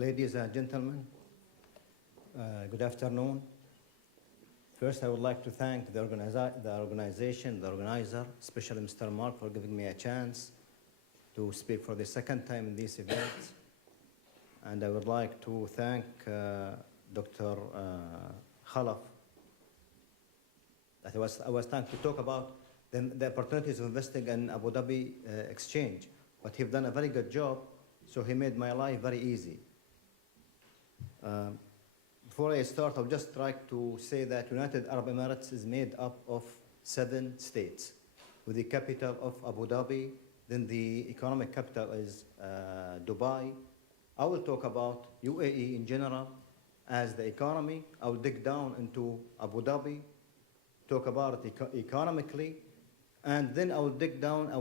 Ladies and gentlemen, good afternoon. First, I would like to thank the organizer, especially Mr. Mark, for giving me a chance to speak for the second time in this event. And I would like to thank Dr. Khalaf. That I was trying to talk about the opportunities of investing in Abu Dhabi exchange, but he's done a very good job, so he made my life very easy. Before I start, I would just like to say that United Arab Emirates is made up of 7 states, with the capital of Abu Dhabi. Then the economic capital is Dubai. I will talk about UAE in general as the economy. I will dig down into Abu Dhabi, talk about it economically, and then I will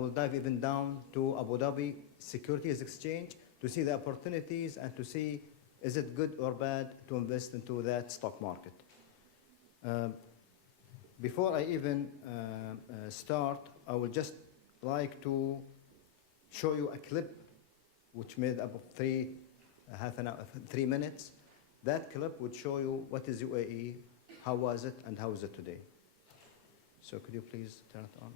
dive even down to Abu Dhabi Securities Exchange to see the opportunities and to see is it good or bad to invest into that stock market. Before I even start, I would just like to show you a clip which made up of 3 minutes. That clip would show you what is UAE, how was it, and how is it today. So could you please turn it on?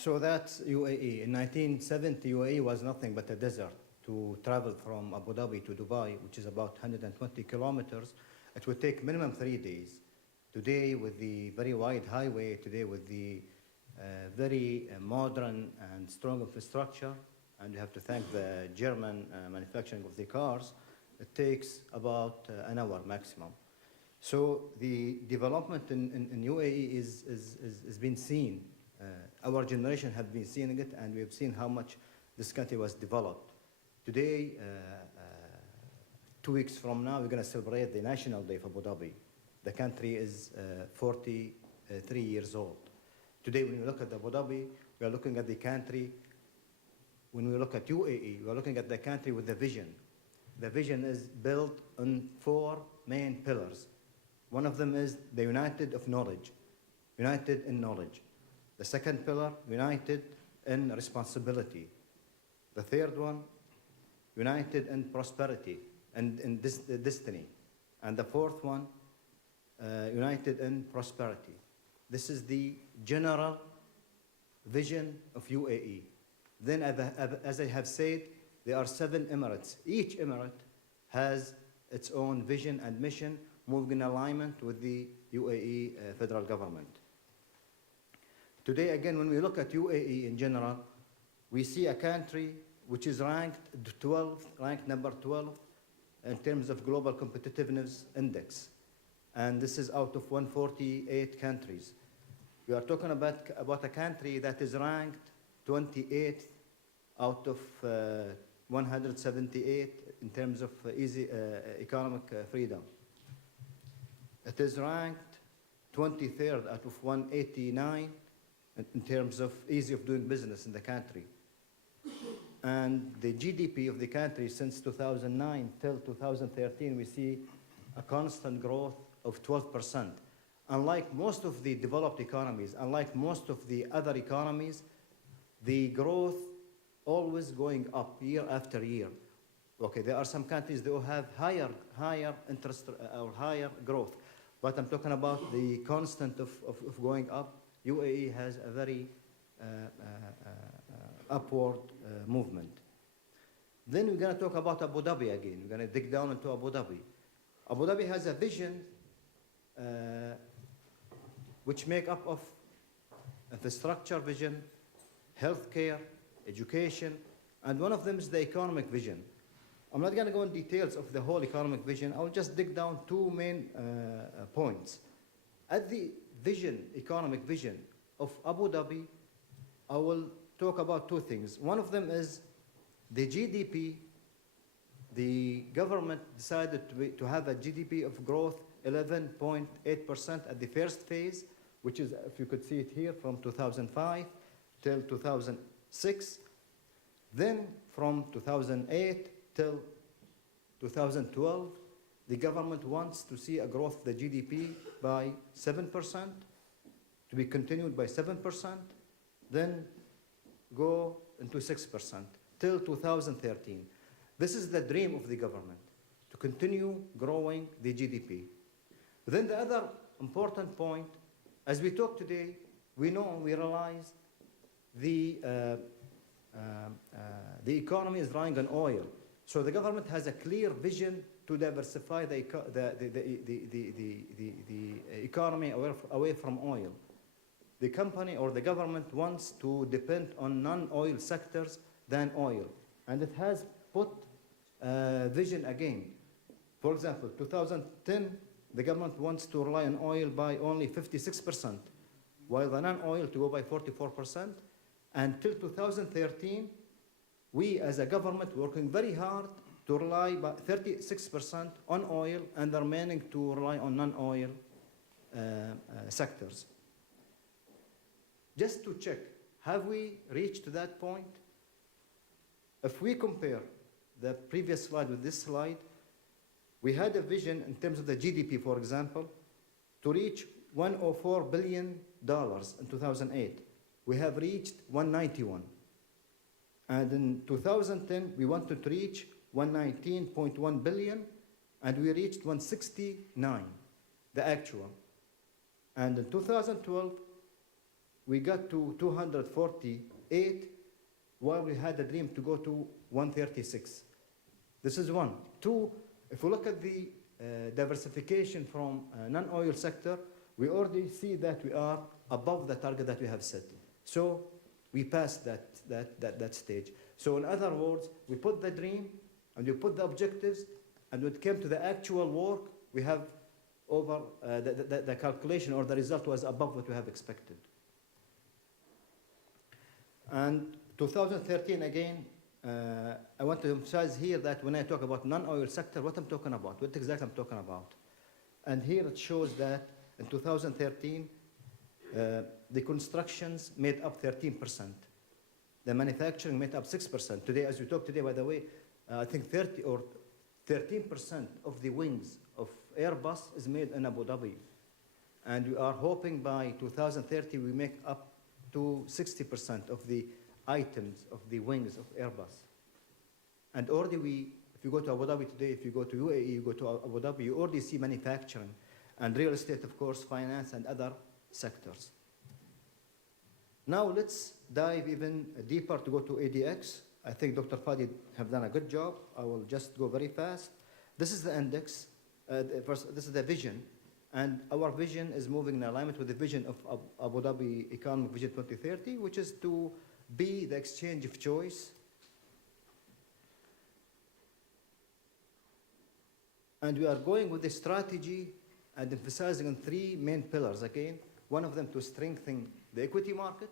So that's UAE. In 1970, UAE was nothing but a desert. To travel from Abu Dhabi to Dubai, which is about 120 kilometers, it would take minimum 3 days. Today, with the very wide highway, today with the very modern and strong infrastructure, and you have to thank the German manufacturing of the cars, it takes about an hour maximum. So the development in UAE is been seen. Our generation have been seeing it, and we have seen how much this country was developed. Today, 2 weeks from now, we're going to celebrate the National Day of Abu Dhabi. The country is 43 years old. Today, when we look at Abu Dhabi, we are looking at the country. When we look at UAE, we are looking at the country with a vision. The vision is built on 4 main pillars. One of them is the united of knowledge, united in knowledge. The second pillar, united in responsibility. The third one, united in prosperity and in destiny. And the fourth one, united in prosperity. This is the general vision of UAE. Then, as I have said, there are 7 emirates. Each emirate has its own vision and mission, moving in alignment with the UAE federal government. Today, again, when we look at UAE in general, we see a country which is ranked number 12 in terms of global competitiveness index. And this is out of 148 countries. We are talking about a country that is ranked 28th out of 178 in terms of economic freedom. It is ranked 23rd out of 189 in terms of ease of doing business in the country. And the GDP of the country since 2009 till 2013, we see a constant growth of 12%. Unlike most of the developed economies, unlike most of the other economies, the growth always going up year after year. Okay, there are some countries that will have higher interest or higher growth, but I'm talking about the constant of going up. UAE has a very upward movement. Then we're going to talk about Abu Dhabi again. We're going to dig down into Abu Dhabi. Abu Dhabi has a vision which make up of infrastructure vision, healthcare, education, and one of them is the economic vision. I'm not going to go in details of the whole economic vision. I'll just dig down 2 main points. At the economic vision of Abu Dhabi, I will talk about 2 things. One of them is the GDP. The government decided to have a GDP of growth 11.8% at the first phase, which is, if you could see it here, from 2005 till 2006. Then from 2008 till 2012, the government wants to see a growth of the GDP by 7%, to be continued by 7%, then go into 6% till 2013. This is the dream of the government, to continue growing the GDP. Then the other important point, as we talk today, we realize the economy is relying on oil. So the government has a clear vision to diversify the economy away from oil. The company or the government wants to depend on non-oil sectors than oil. And it has put vision again. For example, 2010, the government wants to rely on oil by only 56%, while the non-oil to go by 44%. Until 2013, we as a government working very hard to rely by 36% on oil and the remaining to rely on non-oil sectors. Just to check, have we reached to that point? If we compare the previous slide with this slide, we had a vision in terms of the GDP, for example, to reach $104 billion in 2008. We have reached 191. And in 2010, we wanted to reach 119.1 billion, and we reached 169, the actual. And in 2012, we got to 248, while we had a dream to go to 136. This is one. Two, if we look at the diversification from non-oil sector, we already see that we are above the target that we have set. So we passed that stage. So in other words, we put the dream and we put the objectives, and when it came to the actual work, we have over the calculation or the result was above what we have expected. And 2013 again, I want to emphasize here that when I talk about non-oil sector, what I'm talking about, what exactly I'm talking about. And here it shows that in 2013, the constructions made up 13%. The manufacturing made up 6%. Today, as we talk today, by the way, I think 30 or 13% of the wings of Airbus is made in Abu Dhabi. And we are hoping by 2030 we make up to 60% of the items of the wings of Airbus. And already if you go to Abu Dhabi today, if you go to UAE, you go to Abu Dhabi, you already see manufacturing and real estate, of course, finance and other sectors. Now let's dive even deeper to go to ADX. I think Dr. Fadi have done a good job. I will just go very fast. This is the index. This is the vision. And our vision is moving in alignment with the vision of Abu Dhabi Economic Vision 2030, which is to be the exchange of choice. And we are going with the strategy and emphasizing on three main pillars again. One of them to strengthen the equity market,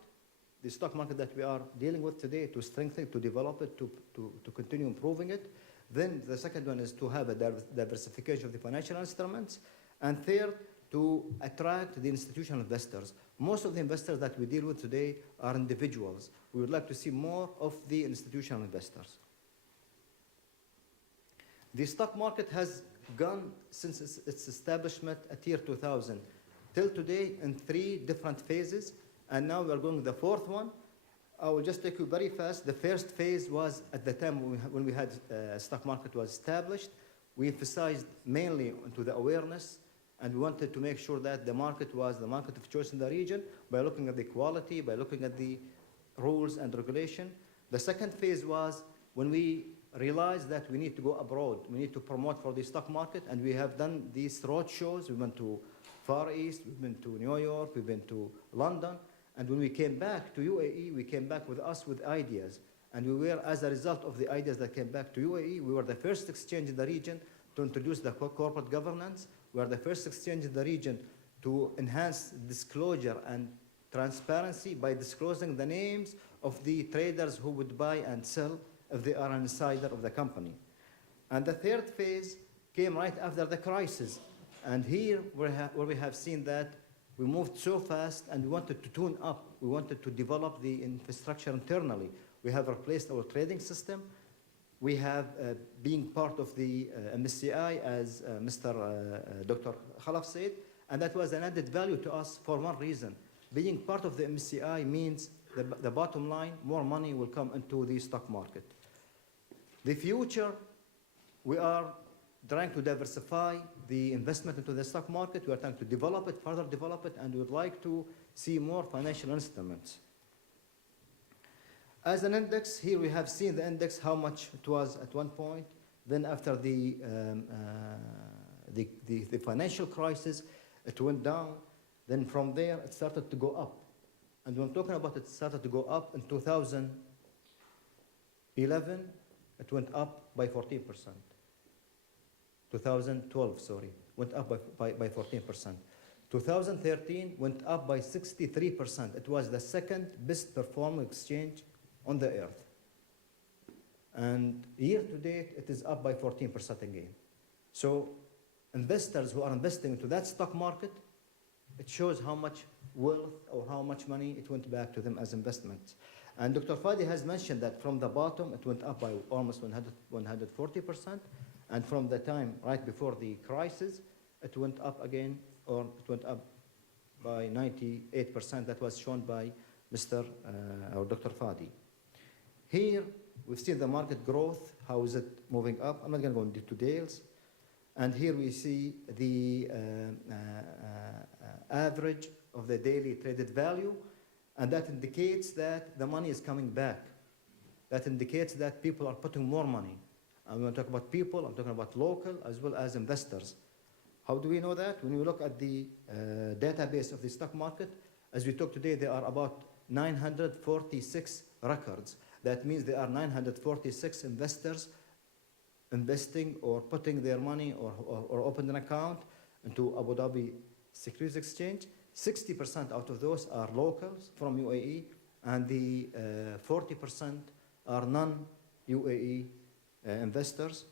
the stock market that we are dealing with today, to strengthen, to develop it, to continue improving it. Then the second one is to have a diversification of the financial instruments. And third, to attract the institutional investors. Most of the investors that we deal with today are individuals. We would like to see more of the institutional investors. The stock market has gone since its establishment at year 2000 till today in three different phases, and now we are going to the fourth one. I will just take you very fast. The first phase was at the time when we had stock market was established. We emphasized mainly into the awareness, and we wanted to make sure that the market was the market of choice in the region by looking at the quality, by looking at the rules and regulation. The second phase was when we realized that we need to go abroad. We need to promote for the stock market, and we have done these road shows. We went to Far East, we've been to New York, we've been to London. And when we came back to UAE, we came back with ideas. And we were, as a result of the ideas that came back to UAE, we were the first exchange in the region to introduce the corporate governance. We are the first exchange in the region to enhance disclosure and transparency by disclosing the names of the traders who would buy and sell if they are an insider of the company. And the third phase came right after the crisis. And here where we have seen that we moved so fast and we wanted to tune up. We wanted to develop the infrastructure internally. We have replaced our trading system. We have being part of the MSCI, as Dr. Khalaf said, and that was an added value to us for one reason. Being part of the MSCI means the bottom line, more money will come into the stock market. The future, we are trying to diversify the investment into the stock market. We are trying to develop it, further develop it, and we would like to see more financial instruments. As an index, here we have seen the index, how much it was at one point. Then after the financial crisis, it went down. Then from there, it started to go up. And when I'm talking about it started to go up in 2011, it went up by 14%. 2012, sorry, went up by 14%. 2013 went up by 63%. It was the second best performing exchange on the earth. And year to date, it is up by 14% again. So investors who are investing into that stock market, it shows how much wealth or how much money it went back to them as investments. And Dr. Fadi has mentioned that from the bottom, it went up by almost 140%. And from the time right before the crisis, it went up again, or it went up by 98%. That was shown by or Dr. Fadi. Here, we've seen the market growth. How is it moving up? I'm not going to go into details. And here we see the average of the daily traded value. And that indicates that the money is coming back. That indicates that people are putting more money. And when I talk about people, I'm talking about local as well as investors. How do we know that? When you look at the database of the stock market, as we talk today, there are about 946 records. That means there are 946 investors investing or putting their money or open an account into Abu Dhabi Securities Exchange. 60% out of those are locals from UAE, and the 40% are non-UAE investors.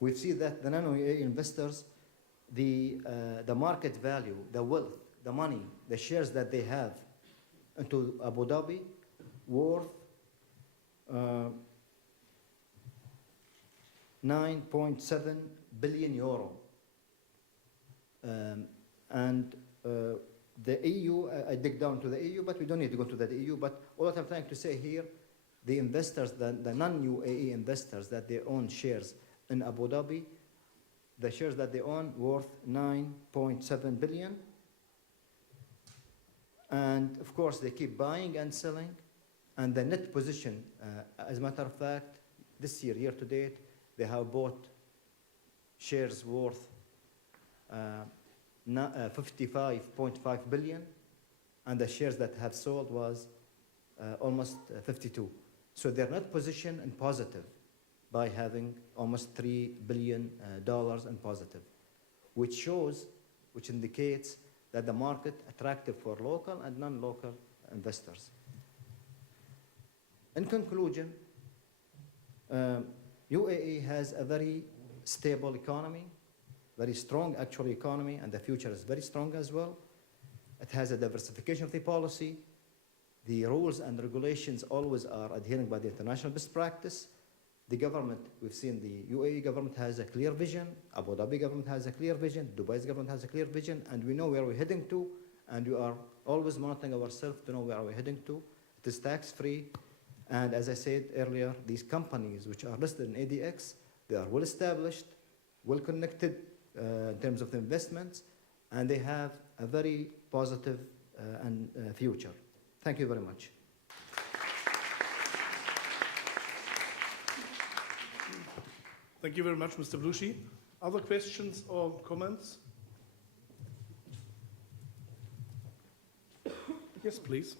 We see that the non-UAE investors, the market value, the wealth, the money, the shares that they have into Abu Dhabi worth 9.7 billion euro. The EU, I dig down to the EU, but we don't need to go to the EU. But all that I'm trying to say here, the investors, the non-UAE investors that they own shares in Abu Dhabi, the shares that they own worth 9.7 billion. And of course, they keep buying and selling. And the net position, as a matter of fact, this year to date, they have bought shares worth 55.5 billion, and the shares that have sold was almost 52. So their net position in positive by having almost $3 billion in positive, which indicates that the market attractive for local and non-local investors. In conclusion, UAE has a very stable economy, very strong actually economy, and the future is very strong as well. It has a diversification of the policy. The rules and regulations always are adhering by the international best practice. The government, we've seen the UAE government has a clear vision, Abu Dhabi government has a clear vision, Dubai's government has a clear vision, and we know where we're heading to, and we are always monitoring ourselves to know where we're heading to. It is tax-free, and as I said earlier, these companies which are listed in ADX, they are well established, well connected in terms of the investments, and they have a very positive future. Thank you very much. Thank you very much, Mr. Balooshi. Other questions or comments? Yes, please.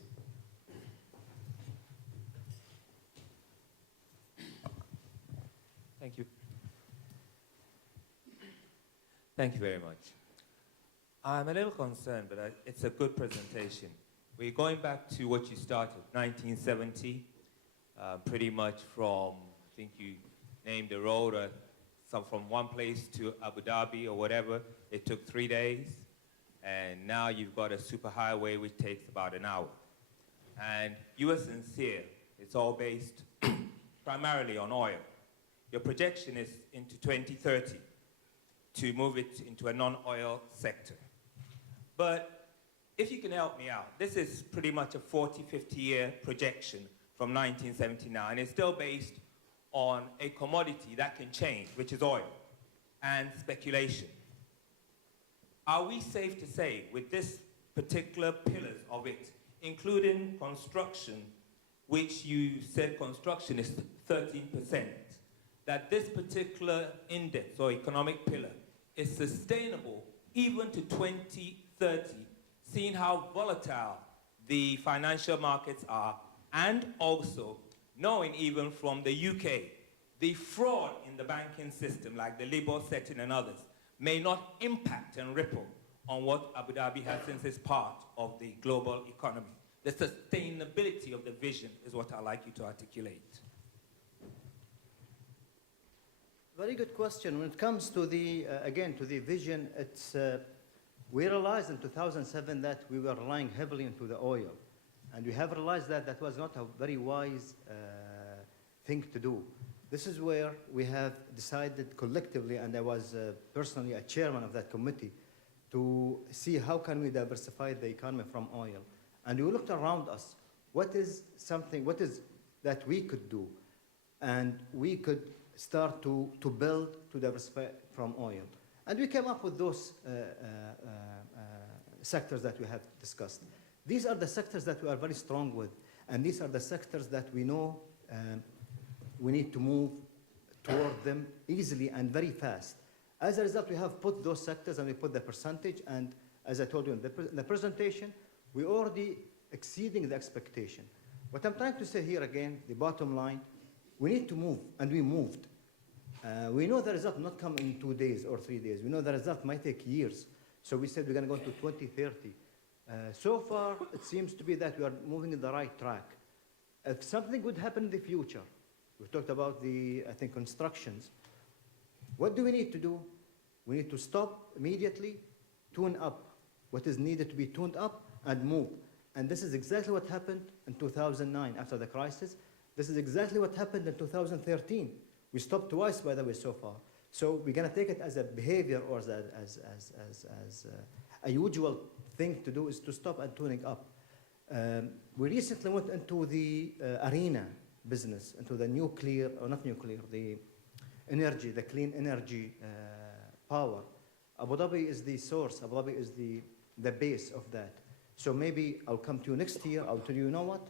Thank you. Thank you very much. I'm a little concerned, but it's a good presentation. We're going back to what you started, 1970, pretty much from, I think you named the road, from one place to Abu Dhabi or whatever. It took 3 days, and now you've got a superhighway which takes about an hour. And you are sincere. It's all based primarily on oil. Your projection is into 2030 to move it into a non-oil sector. But if you can help me out, this is pretty much a 40, 50-year projection from 1979. It's still based on a commodity that can change, which is oil, and speculation. Are we safe to say, with this particular pillars of it, including construction, which you said construction is 13%, that this particular index or economic pillar is sustainable even to 2030, seeing how volatile the financial markets are, and also knowing even from the UK, the fraud in the banking system, like the Libor setting and others, may not impact and ripple on what Abu Dhabi has since it's part of the global economy. The sustainability of the vision is what I'd like you to articulate. Very good question. When it comes to the, again, to the vision, it's, we realized in 2007 that we were relying heavily into the oil. And we have realized that that was not a very wise thing to do. This is where we have decided collectively, and I was personally a chairman of that committee, to see how can we diversify the economy from oil. And we looked around us, what is that we could do? And we could start to build, to diversify from oil. And we came up with those sectors that we have discussed. These are the sectors that we are very strong with, and these are the sectors that we know we need to move toward them easily and very fast. As a result, we have put those sectors and we put the percentage, and as I told you in the presentation, we're already exceeding the expectation. What I'm trying to say here again, the bottom line, we need to move, and we moved. We know the result will not come in 2 days or 3 days. We know the result might take years. So we said we're going to go to 2030. So far, it seems to be that we are moving in the right track. If something would happen in the future, we've talked about the, I think, constructions. What do we need to do? We need to stop immediately, tune up what is needed to be tuned up, and move. And this is exactly what happened in 2009 after the crisis. This is exactly what happened in 2013. We stopped twice, by the way, so far. So we're going to take it as a behavior or as a usual thing to do is to stop and tuning up. We recently went into the arena business, into the nuclear, or not nuclear, the energy, the clean energy power. Abu Dhabi is the source. Abu Dhabi is the base of that. So maybe I'll come to you next year. I'll tell you, you know what?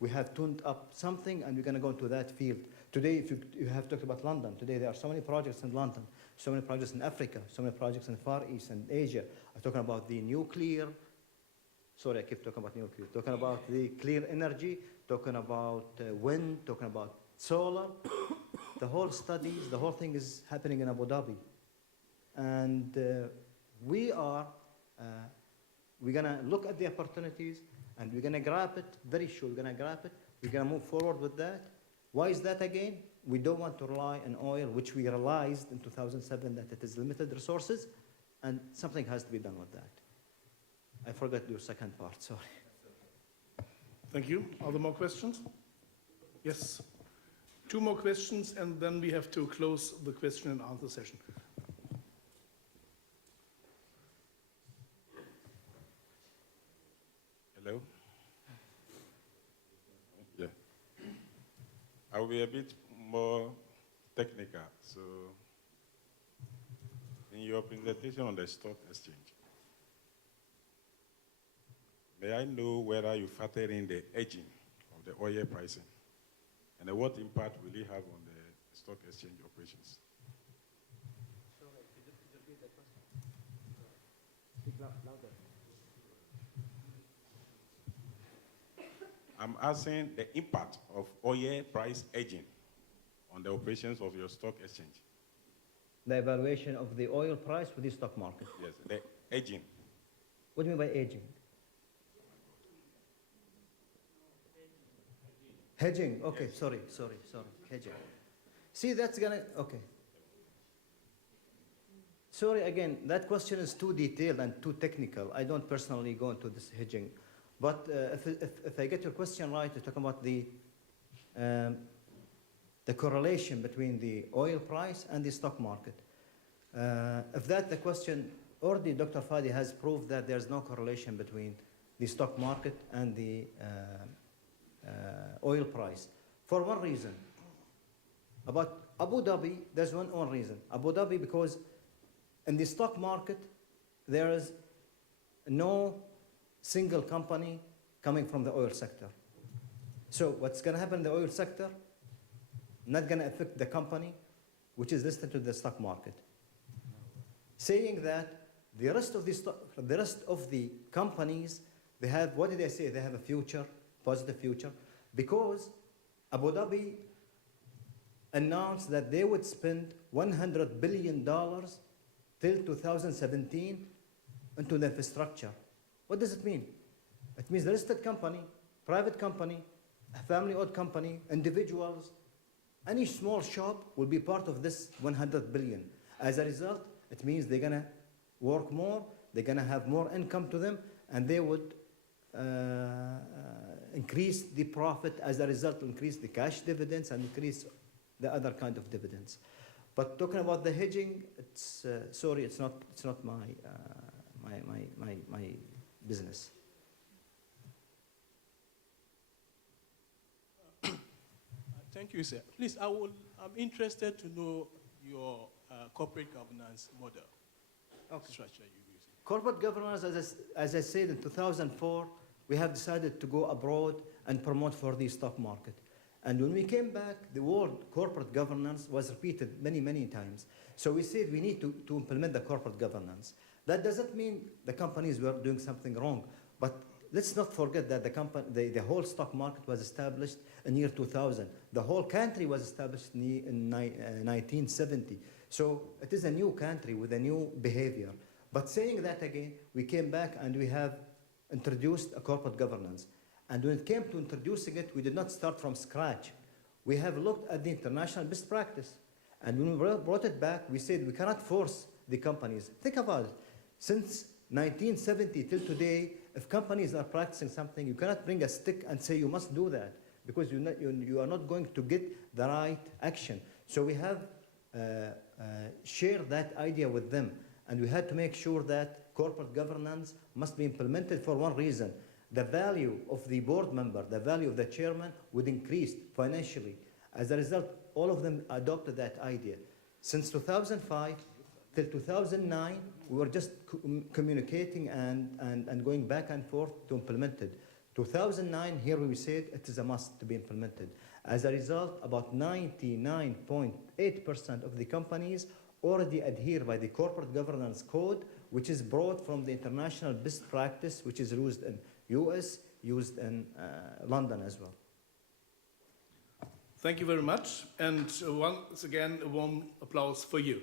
We have tuned up something, and we're going to go into that field. Today, if you have talked about London, today there are so many projects in London, so many projects in Africa, so many projects in Far East and Asia. I'm talking about the nuclear. Sorry, I keep talking about nuclear. Talking about the clear energy, talking about wind, talking about solar. The whole studies, the whole thing is happening in Abu Dhabi. And we're going to look at the opportunities, and we're going to grab it, very sure we're going to grab it. We're going to move forward with that. Why is that again? We don't want to rely on oil, which we realized in 2007 that it is limited resources, and something has to be done with that. I forgot your second part, sorry. Thank you. Are there more questions? Yes. 2 more questions, and then we have to close the question and answer session. Hello? Yeah. I will be a bit more technical. So, in your presentation on the stock exchange, may I know whether you factor in the hedging of the oil pricing? And what impact will it have on the stock exchange operations? Sorry, could you repeat that question? Speak louder. I'm asking the impact of oil price hedging on the operations of your stock exchange. The evaluation of the oil price with the stock market. Yes, the hedging. What do you mean by aging? Hedging, okay, Yes. sorry, hedging. See, that's gonna, okay. Sorry, again, that question is too detailed and too technical. I don't personally go into this hedging. But if I get your question right, you're talking about the correlation between the oil price and the stock market. If that's the question, already Dr. Fadi has proved that there's no correlation between the stock market and the oil price. For one reason. About Abu Dhabi, there's one reason. Abu Dhabi, because in the stock market, there is no single company coming from the oil sector. So what's going to happen in the oil sector, not going to affect the company which is listed to the stock market. Saying that the rest of the companies, they have, what did they say? They have a future, positive future, because Abu Dhabi announced that they would spend $100 billion till 2017 into the infrastructure. What does it mean? It means the listed company, private company, a family-owned company, individuals, any small shop will be part of this 100 billion. As a result, it means they're going to work more, they're going to have more income to them, and they would increase the profit, as a result, increase the cash dividends and increase the other kind of dividends. But talking about the hedging, it's sorry, it's not my business. Thank you, sir. Please, I'm interested to know your corporate governance model. Okay. Structure you're using. Corporate governance, as I said, in 2004, we have decided to go abroad and promote for the stock market. And when we came back, the word corporate governance was repeated many, many times. So we said we need to implement the corporate governance. That doesn't mean the companies were doing something wrong, but let's not forget that the whole stock market was established in year 2000. The whole country was established in 1970. So it is a new country with a new behavior. But saying that again, we came back and we have introduced a corporate governance. And when it came to introducing it, we did not start from scratch. We have looked at the international best practice. And when we brought it back, we said we cannot force the companies. Think about it. Since 1970 till today, if companies are practicing something, you cannot bring a stick and say you must do that, because you are not going to get the right action. So we have shared that idea with them, and we had to make sure that corporate governance must be implemented for one reason. The value of the board member, the value of the chairman would increase financially. As a result, all of them adopted that idea. Since 2005 till 2009, we were just communicating and going back and forth to implement it. 2009, here we said it is a must to be implemented. As a result, about 99.8% of the companies already adhere by the corporate governance code, which is brought from the international best practice, which is used in US, used in London as well. Thank you very much. And once again, a warm applause for you.